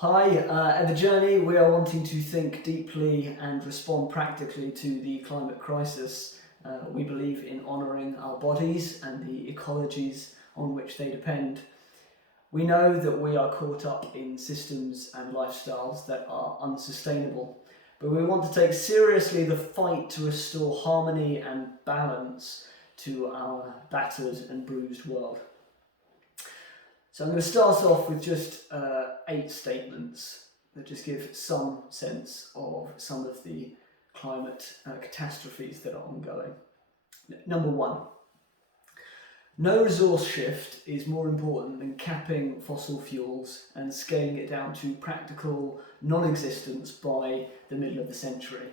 Hi, at The Journey we are wanting to think deeply and respond practically to the climate crisis. We believe in honouring our bodies and the ecologies on which they depend. We know that we are caught up in systems and lifestyles that are unsustainable, but we want to take seriously the fight to restore harmony and balance to our battered and bruised world. So I'm going to start off with just 8 statements that just give some sense of some of the climate catastrophes that are ongoing. Number 1, no resource shift is more important than capping fossil fuels and scaling it down to practical non-existence by the middle of the century.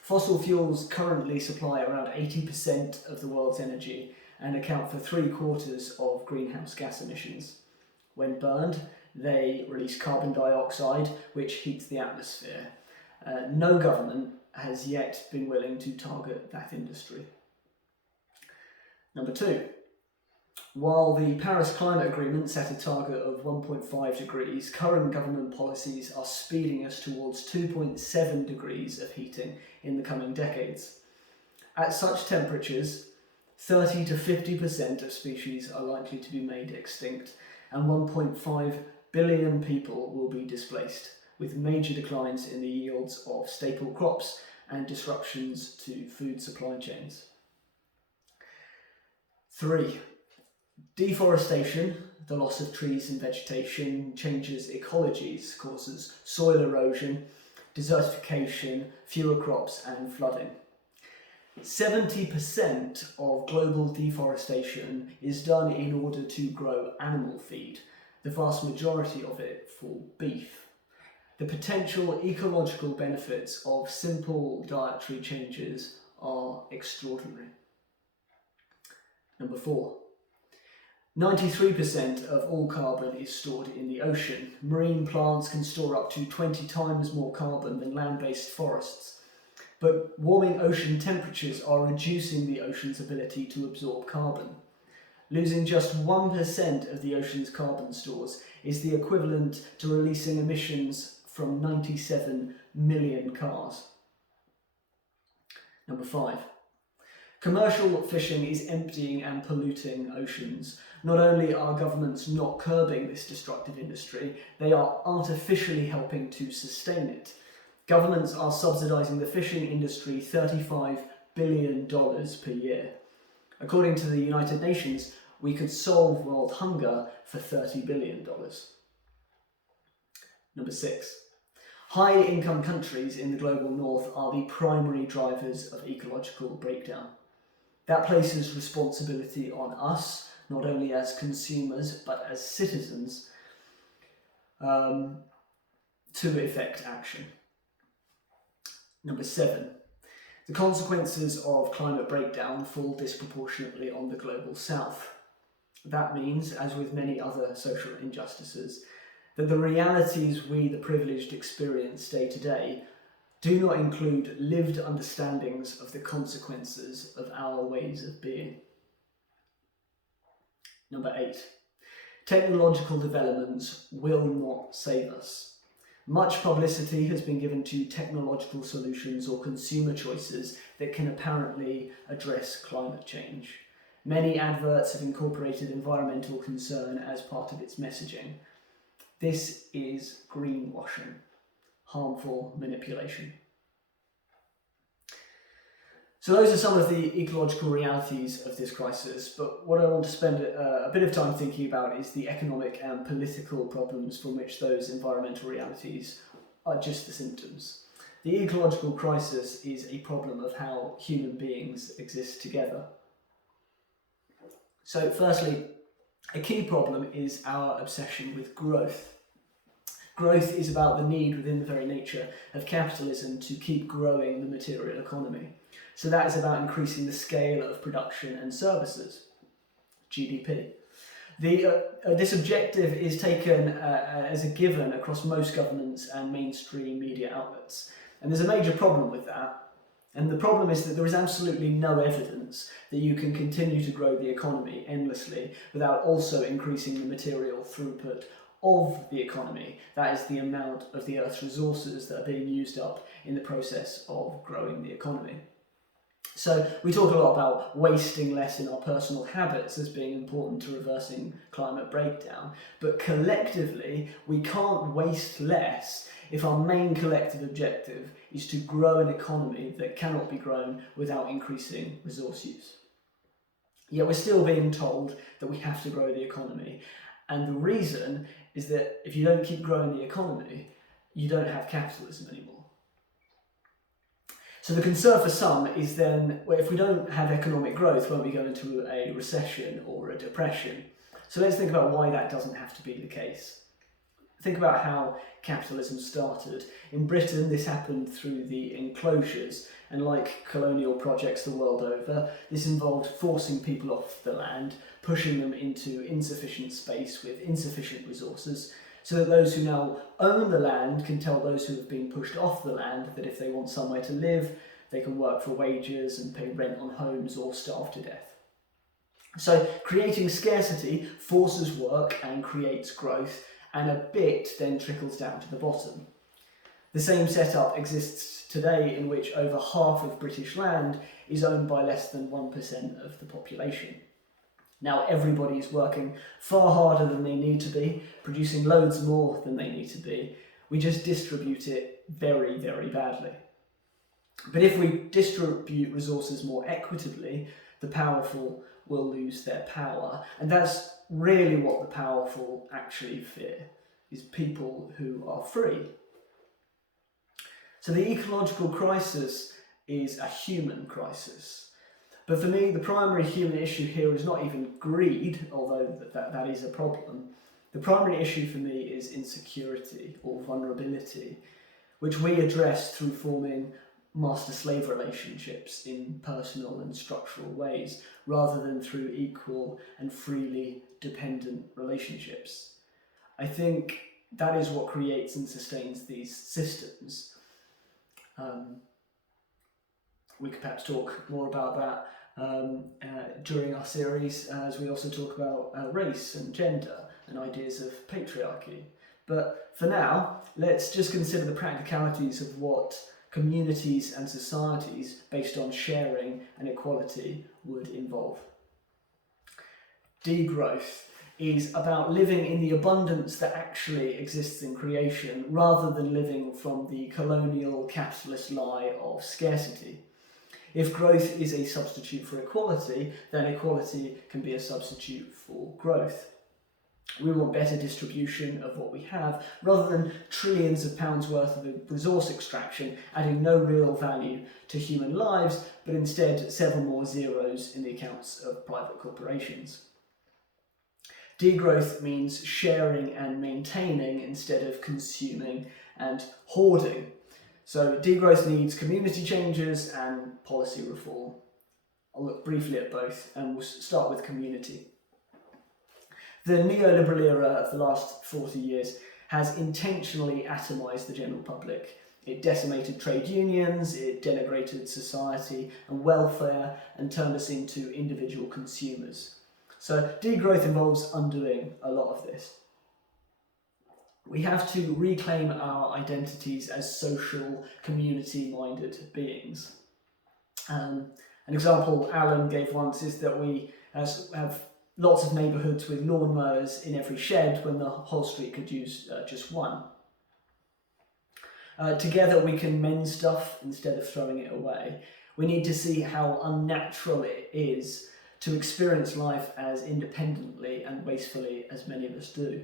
Fossil fuels currently supply around 80% of the world's energy and account for 3/4 of greenhouse gas emissions. When burned, they release carbon dioxide, which heats the atmosphere. No government has yet been willing to target that industry. Number 2, while the Paris Climate Agreement set a target of 1.5 degrees, current government policies are speeding us towards 2.7 degrees of heating in the coming decades. At such temperatures, 30 to 50% of species are likely to be made extinct, and 1.5 billion people will be displaced, with major declines in the yields of staple crops and disruptions to food supply chains. 3, deforestation, the loss of trees and vegetation, changes ecologies, causes soil erosion, desertification, fewer crops and flooding. 70% of global deforestation is done in order to grow animal feed, the vast majority of it for beef. The potential ecological benefits of simple dietary changes are extraordinary. Number 4, 93% of all carbon is stored in the ocean. Marine plants can store up to 20 times more carbon than land-based forests. But warming ocean temperatures are reducing the ocean's ability to absorb carbon. Losing just 1% of the ocean's carbon stores is the equivalent to releasing emissions from 97 million cars. Number 5, commercial fishing is emptying and polluting oceans. Not only are governments not curbing this destructive industry, they are artificially helping to sustain it. Governments are subsidising the fishing industry $35 billion per year. According to the United Nations, we could solve world hunger for $30 billion. Number 6, high-income countries in the global north are the primary drivers of ecological breakdown. That places responsibility on us, not only as consumers but as citizens, to effect action. Number 7, the consequences of climate breakdown fall disproportionately on the global south. That means, as with many other social injustices, that the realities we, the privileged, experience day to day do not include lived understandings of the consequences of our ways of being. Number 8, technological developments will not save us. Much publicity has been given to technological solutions or consumer choices that can apparently address climate change. Many adverts have incorporated environmental concern as part of its messaging. This is greenwashing, harmful manipulation. So those are some of the ecological realities of this crisis, but what I want to spend a bit of time thinking about is the economic and political problems from which those environmental realities are just the symptoms. The ecological crisis is a problem of how human beings exist together. So firstly, a key problem is our obsession with growth. Growth is about the need within the very nature of capitalism to keep growing the material economy. So that is about increasing the scale of production and services, GDP. This objective is taken as a given across most governments and mainstream media outlets. And there's a major problem with that. And the problem is that there is absolutely no evidence that you can continue to grow the economy endlessly without also increasing the material throughput of the economy. That is the amount of the Earth's resources that are being used up in the process of growing the economy. So we talk a lot about wasting less in our personal habits as being important to reversing climate breakdown, but collectively we can't waste less if our main collective objective is to grow an economy that cannot be grown without increasing resource use. Yet we're still being told that we have to grow the economy, and the reason is that if you don't keep growing the economy, you don't have capitalism anymore. So the concern for some is then, well, if we don't have economic growth, won't we go into a recession or a depression? So let's think about why that doesn't have to be the case. Think about how capitalism started. In Britain, this happened through the enclosures, and like colonial projects the world over, this involved forcing people off the land, pushing them into insufficient space with insufficient resources, so that those who now own the land can tell those who have been pushed off the land that if they want somewhere to live, they can work for wages and pay rent on homes or starve to death. So creating scarcity forces work and creates growth, and a bit then trickles down to the bottom. The same setup exists today, in which over half of British land is owned by less than 1% of the population. Now everybody is working far harder than they need to be, producing loads more than they need to be. We just distribute it very, very badly. But if we distribute resources more equitably, the powerful will lose their power. And that's really what the powerful actually fear, is people who are free. So the ecological crisis is a human crisis. But for me, the primary human issue here is not even greed, although that is a problem. The primary issue for me is insecurity or vulnerability, which we address through forming master-slave relationships in personal and structural ways, rather than through equal and freely dependent relationships. I think that is what creates and sustains these systems. We could perhaps talk more about that during our series, as we also talk about race and gender and ideas of patriarchy. But for now, let's just consider the practicalities of what communities and societies based on sharing and equality would involve. Degrowth is about living in the abundance that actually exists in creation, rather than living from the colonial capitalist lie of scarcity. If growth is a substitute for equality, then equality can be a substitute for growth. We want better distribution of what we have, rather than trillions of pounds worth of resource extraction, adding no real value to human lives, but instead several more zeros in the accounts of private corporations. Degrowth means sharing and maintaining instead of consuming and hoarding. So degrowth needs community changes and policy reform. I'll look briefly at both, and we'll start with community. The neoliberal era of the last 40 years has intentionally atomised the general public. It decimated trade unions, it denigrated society and welfare, and turned us into individual consumers. So degrowth involves undoing a lot of this. We have to reclaim our identities as social, community-minded beings. An example Alan gave once is that we have lots of neighbourhoods with lawnmowers in every shed when the whole street could use just one. Together we can mend stuff instead of throwing it away. We need to see how unnatural it is to experience life as independently and wastefully as many of us do.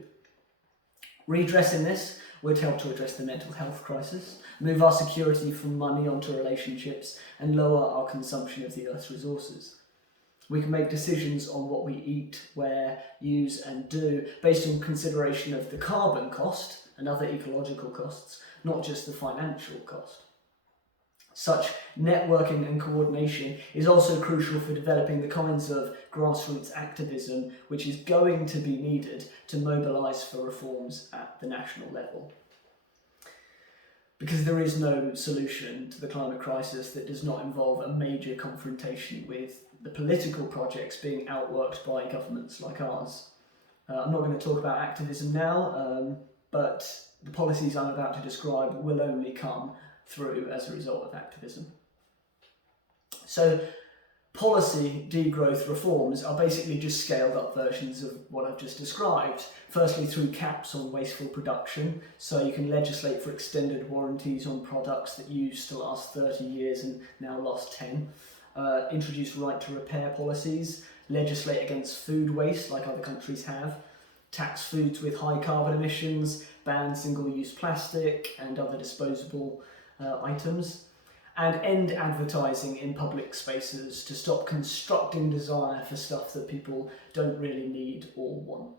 Redressing this would help to address the mental health crisis, move our security from money onto relationships, and lower our consumption of the Earth's resources. We can make decisions on what we eat, wear, use and do based on consideration of the carbon cost and other ecological costs, not just the financial cost. Such networking and coordination is also crucial for developing the kinds of grassroots activism which is going to be needed to mobilise for reforms at the national level. Because there is no solution to the climate crisis that does not involve a major confrontation with the political projects being outworked by governments like ours. I'm not going to talk about activism now, but the policies I'm about to describe will only come through as a result of activism. So policy degrowth reforms are basically just scaled up versions of what I've just described. Firstly, through caps on wasteful production, so you can legislate for extended warranties on products that used to last 30 years and now last 10. Introduce right to repair policies, legislate against food waste like other countries have, tax foods with high carbon emissions, ban single-use plastic and other disposable items, and end advertising in public spaces to stop constructing desire for stuff that people don't really need or want.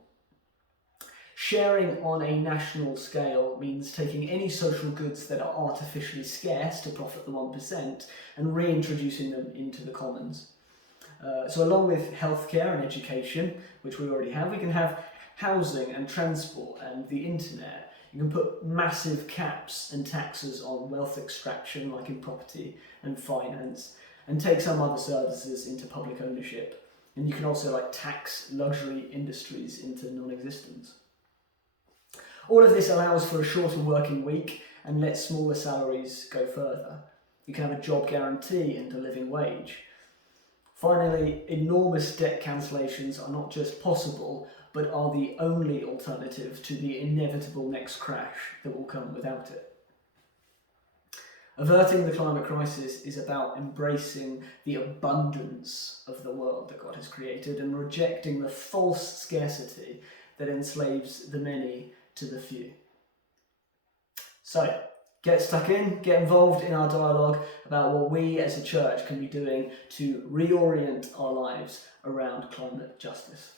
Sharing on a national scale means taking any social goods that are artificially scarce to profit the 1% and reintroducing them into the commons. So along with healthcare and education, which we already have, we can have housing and transport and the internet. You can put massive caps and taxes on wealth extraction, like in property and finance, and take some other services into public ownership. And you can also tax luxury industries into non-existence. All of this allows for a shorter working week and lets smaller salaries go further. You can have a job guarantee and a living wage. Finally, enormous debt cancellations are not just possible, but are the only alternative to the inevitable next crash that will come without it. Averting the climate crisis is about embracing the abundance of the world that God has created and rejecting the false scarcity that enslaves the many to the few. So, get stuck in, get involved in our dialogue about what we as a church can be doing to reorient our lives around climate justice.